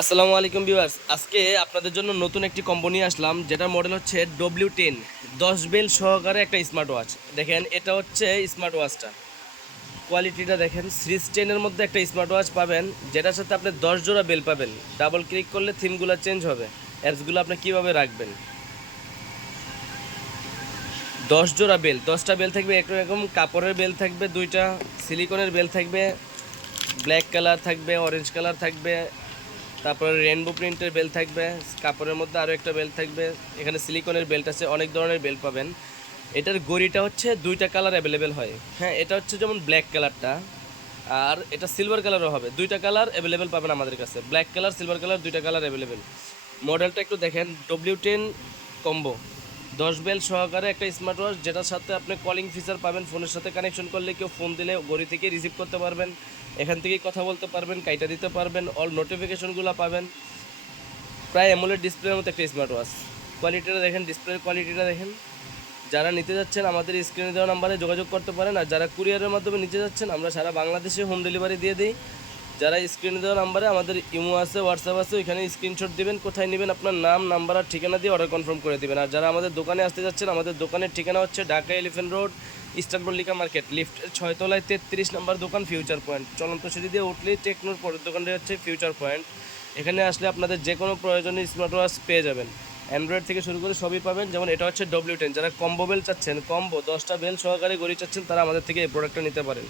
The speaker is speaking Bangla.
আসসালামু আলাইকুম ভিউয়ার্স, আজকে আপনাদের জন্য নতুন একটি কম্বো নিয়ে আসলাম, যেটার মডেল হচ্ছে W10 10 বেল সহকারে একটা স্মার্ট ওয়াচ। দেখেন, এটা হচ্ছে স্মার্ট ওয়াচটা, কোয়ালিটিটা দেখেন। সিরিজ 10-এর মধ্যে একটা স্মার্ট ওয়াচ পাবেন, যেটার সাথে আপনি 10 জোড়া বেল পাবেন। ডাবল ক্লিক করলে থিমগুলো চেঞ্জ হবে, অ্যাপসগুলো আপনি কীভাবে রাখবেন। 10 জোড়া বেল, 10টা বেল থাকবে, একরকম কাপড়ের বেল থাকবে, 2টা সিলিকনের বেল থাকবে, ব্ল্যাক কালার থাকবে, অরেঞ্জ কালার থাকবে, তারপরে রেনবো প্রিন্টের বেল থাকবে, কাপড়ের মধ্যে আরও একটা বেল থাকবে। এখানে সিলিকনের বেল্ট আছে, অনেক ধরনের বেল পাবেন। এটার গড়িটা হচ্ছে 2টা কালার অ্যাভেলেবেল হয়। হ্যাঁ, এটা হচ্ছে যেমন ব্ল্যাক কালারটা, আর এটা সিলভার কালারও হবে। 2টা কালার অ্যাভেলেবেল পাবেন আমাদের কাছে, ব্ল্যাক কালার, সিলভার কালার, 2টা কালার অ্যাভেলেবেল। মডেলটা একটু দেখেন, W10 কম্বো 10 বেল সহকারে একটা স্মার্ট ওয়াচ, যেটার সাথে আপনি কলিং ফিচার পাবেন। ফোনের সাথে কানেকশন করলে কেউ ফোন দিলে ঘড়ি থেকে রিসিভ করতে পারবেন, এখান থেকেই কথা বলতে পারবেন, কাইটা দিতে পারবেন, অল নোটিফিকেশনগুলো পাবেন। প্রায় অ্যামোলেড ডিসপ্লের মতো একটা স্মার্ট ওয়াচ। কোয়ালিটিটা দেখেন, ডিসপ্লের কোয়ালিটিটা দেখেন। যারা নিতে যাচ্ছেন আমাদের স্ক্রিনে দেওয়া নাম্বারে যোগাযোগ করতে পারেন, আর যারা কুরিয়ারের মাধ্যমে নিতে যাচ্ছেন আমরা সারা বাংলাদেশে হোম ডেলিভারি দিয়ে দিই। যারা স্ক্রিনে দেওয়া নাম্বারে, আমাদের ইমো আছে, হোয়াটসঅ্যাপ আছে, ওইখানে স্ক্রিনশট দিবেন, কোথায় নেবেন আপনার নাম, নাম্বার আর ঠিকানা দিয়ে অর্ডার কনফার্ম করে দিবেন। আর যারা আমাদের দোকানে আসতে যাচ্ছেন, আমাদের দোকানের ঠিকানা হচ্ছে Dhaka elephant road, eastern Mallika market, লিফটের 6 তলায় 33 নম্বর দোকান, ফিউচার পয়েন্ট। চলন্ত সিঁড়ি দিয়ে উঠলেই টেকনোর পরের দোকানটা হচ্ছে ফিউচার পয়েন্ট। এখানে আসলে আপনাদের যে কোনো প্রয়োজনীয় স্মার্ট ওয়াচ পেয়ে যাবেন, অ্যান্ড্রয়েড থেকে শুরু করে সবই পাবেন। যেমন এটা হচ্ছে W10, যারা কম্বো বেল চাচ্ছেন, কম্বো 10টা বেল সহকারে গড়ি চাচ্ছেন, তারা আমাদের থেকে এই প্রোডাক্টটা নিতে পারেন।